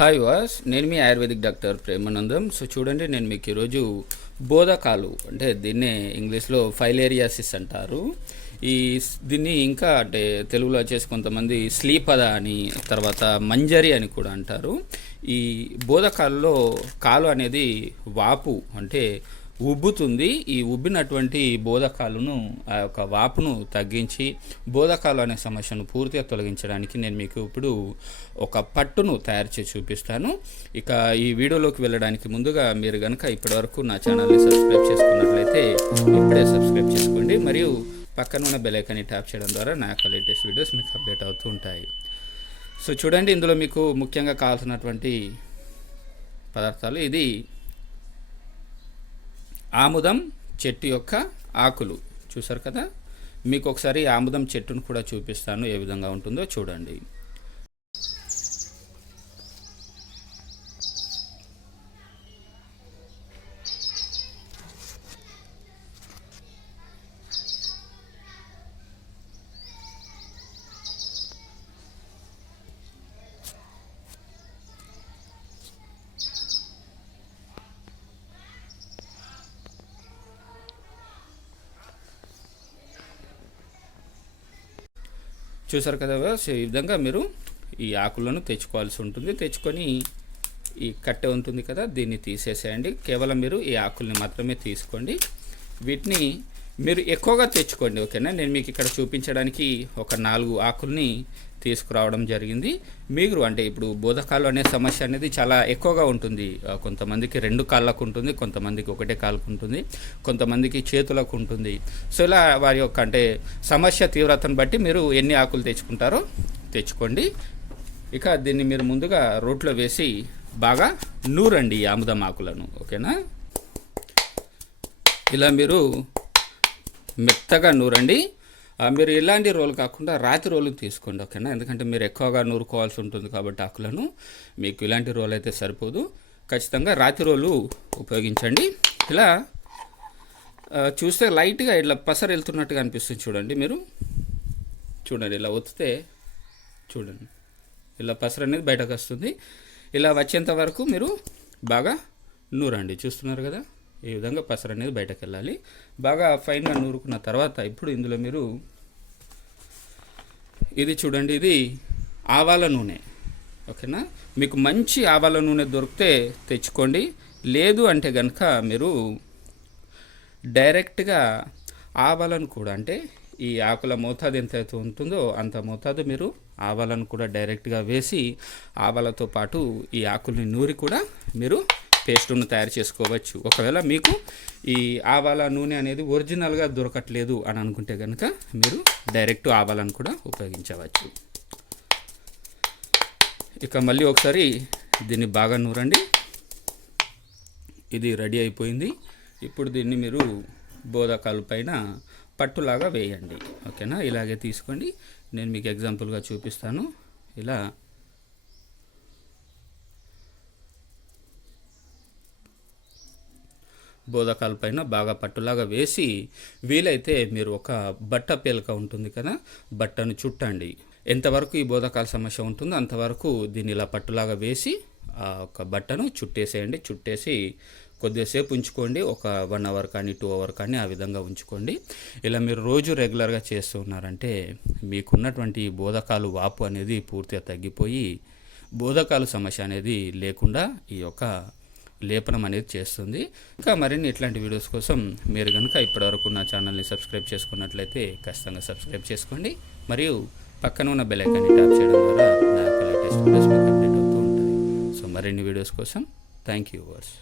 Hi వాస్ నేను మీ ఆయుర్వేదిక్ డాక్టర్ ప్రేమానందం. సో చూడండి నేను మీకు ఈరోజు బోధకాలు అంటే దీన్నే ఇంగ్లీష్లో ఫైలేరియాసిస్ అంటారు. ఈ దీన్ని ఇంకా అంటే తెలుగులో వచ్చేసి కొంతమంది స్లీపద అని తర్వాత మంజరి అని కూడా అంటారు. ఈ బోధకాలలో కాలు అనేది వాపు అంటే ఉబ్బుతుంది. ఈ ఉబ్బినటువంటి బోధకాలను ఆ యొక్క వాపును తగ్గించి బోధకాలు అనే సమస్యను పూర్తిగా తొలగించడానికి నేను మీకు ఇప్పుడు ఒక పట్టును తయారు చేసి చూపిస్తాను. ఇక ఈ వీడియోలోకి వెళ్ళడానికి ముందుగా మీరు కనుక ఇప్పటివరకు నా ఛానల్ని సబ్స్క్రైబ్ చేసుకున్నట్లయితే ఇప్పుడే సబ్స్క్రైబ్ చేసుకోండి. మరియు పక్కన ఉన్న బెల్ ట్యాప్ చేయడం ద్వారా నా యొక్క లేటెస్ట్ వీడియోస్ మీకు అప్డేట్ అవుతూ ఉంటాయి. సో చూడండి ఇందులో మీకు ముఖ్యంగా కావాల్సినటువంటి పదార్థాలు. ఇది ఆముదం చెట్టు యొక్క ఆకులు. చూసారు కదా? మీకు ఒకసారి ఆముదం చెట్టును కూడా చూపిస్తాను ఏ విధంగా ఉంటుందో చూడండి. చూసారు కదా సో ఈ విధంగా మీరు ఈ ఆకులను తెచ్చుకోవాల్సి ఉంటుంది. తెచ్చుకొని ఈ కట్టె ఉంటుంది కదా దీన్ని తీసేసేయండి. కేవలం మీరు ఈ ఆకుల్ని మాత్రమే తీసుకోండి. వీటిని మీరు ఎక్కువగా తెచ్చుకోండి ఓకేనా? నేను మీకు ఇక్కడ చూపించడానికి ఒక నాలుగు ఆకుల్ని తీసుకురావడం జరిగింది. మీరు అంటే ఇప్పుడు బోధకాలు అనే సమస్య అనేది చాలా ఎక్కువగా ఉంటుంది. కొంతమందికి రెండు కాళ్ళకు ఉంటుంది కొంతమందికి ఒకటే కాళ్ళకు ఉంటుంది కొంతమందికి చేతులకు ఉంటుంది. సో ఇలా వారి యొక్క అంటే సమస్య తీవ్రతను బట్టి మీరు ఎన్ని ఆకులు తెచ్చుకుంటారో తెచ్చుకోండి. ఇక దీన్ని మీరు ముందుగా రోట్లో వేసి బాగా నూరండి ఈ ఆముదం ఆకులను ఓకేనా? ఇలా మీరు మెత్తగా నూరండి. మీరు ఇలాంటి రోలు కాకుండా రాతి రోలు తీసుకోండి ఓకేనా? ఎందుకంటే మీరు ఎక్కువగా నూరుకోవాల్సి ఉంటుంది కాబట్టి ఆకులను. మీకు ఇలాంటి రోలు అయితే సరిపోదు. ఖచ్చితంగా రాతి రోలు ఉపయోగించండి. ఇలా చూస్తే లైట్గా ఇట్లా పసరు వెళ్తున్నట్టుగా అనిపిస్తుంది చూడండి మీరు. చూడండి ఇలా ఒత్తితే చూడండి. ఇలా పసరు అనేది బయటకు వస్తుంది. ఇలా వచ్చేంత వరకు మీరు బాగా నూరండి. చూస్తున్నారు కదా? ఈ విధంగా పసర అనేది బయటకు వెళ్ళాలి బాగా ఫైన్గా నూరుకున్న తర్వాత ఇప్పుడు ఇందులో మీరు ఇది చూడండి ఇది ఆవాల నూనె. ఓకేనా? మీకు మంచి ఆవాల నూనె దొరికితే తెచ్చుకోండి. లేదు అంటే కనుక మీరు డైరెక్ట్గా ఆవాలను కూడా అంటే ఈ ఆకుల మోతాదు ఎంత అయితే ఉంటుందో అంత మోతాదు మీరు ఆవాలను కూడా డైరెక్ట్గా వేసి ఆవాలతో పాటు ఈ ఆకుల్ని నూరి కూడా మీరు పేస్టును తయారు చేసుకోవచ్చు. ఒకవేళ మీకు ఈ ఆవాల నూనె అనేది ఒరిజినల్గా దొరకట్లేదు అని అనుకుంటే కనుక మీరు డైరెక్ట్ ఆవాలను కూడా ఉపయోగించవచ్చు. ఇక మళ్ళీ ఒకసారి దీన్ని బాగా నూరండి. ఇది రెడీ అయిపోయింది. ఇప్పుడు దీన్ని మీరు బోధకాలు పైన పట్టులాగా వేయండి. ఓకేనా? ఇలాగే తీసుకోండి. నేను మీకు ఎగ్జాంపుల్గా చూపిస్తాను. ఇలా బోధకాల పైన బాగా పట్టులాగా వేసి వీలైతే మీరు ఒక బట్ట పేలక ఉంటుంది కదా బట్టను చుట్టండి. ఎంతవరకు ఈ బోధకాల సమస్య ఉంటుందో అంతవరకు దీన్ని ఇలా పట్టులాగా వేసి ఆ ఒక బట్టను చుట్టేసేయండి. చుట్టేసి కొద్దిసేపు ఉంచుకోండి. ఒక వన్ అవర్ కానీ టూ అవర్ కానీ ఆ విధంగా ఉంచుకోండి. ఇలా మీరు రోజు రెగ్యులర్గా చేస్తూ ఉన్నారంటే మీకున్నటువంటి ఈ బోధకాలు వాపు అనేది పూర్తిగా తగ్గిపోయి బోధకాలు సమస్య అనేది లేకుండా ఈ యొక్క లేపనం అనేది చేస్తుంది. ఇంకా మరిన్ని ఇట్లాంటి వీడియోస్ కోసం మీరు కనుక ఇప్పటివరకు నా ఛానల్ని సబ్స్క్రైబ్ చేసుకున్నట్లయితే ఖచ్చితంగా సబ్స్క్రైబ్ చేసుకోండి. మరియు పక్కన ఉన్న బెల్ ఐకాన్ని ట్యాప్ చేయడం ద్వారా నా యొక్క లేటెస్ట్ వీడియోస్ మీకు అప్డేట్ అవుతూ ఉంటాయి సో మరిన్ని వీడియోస్ కోసం థ్యాంక్ యూ వర్స్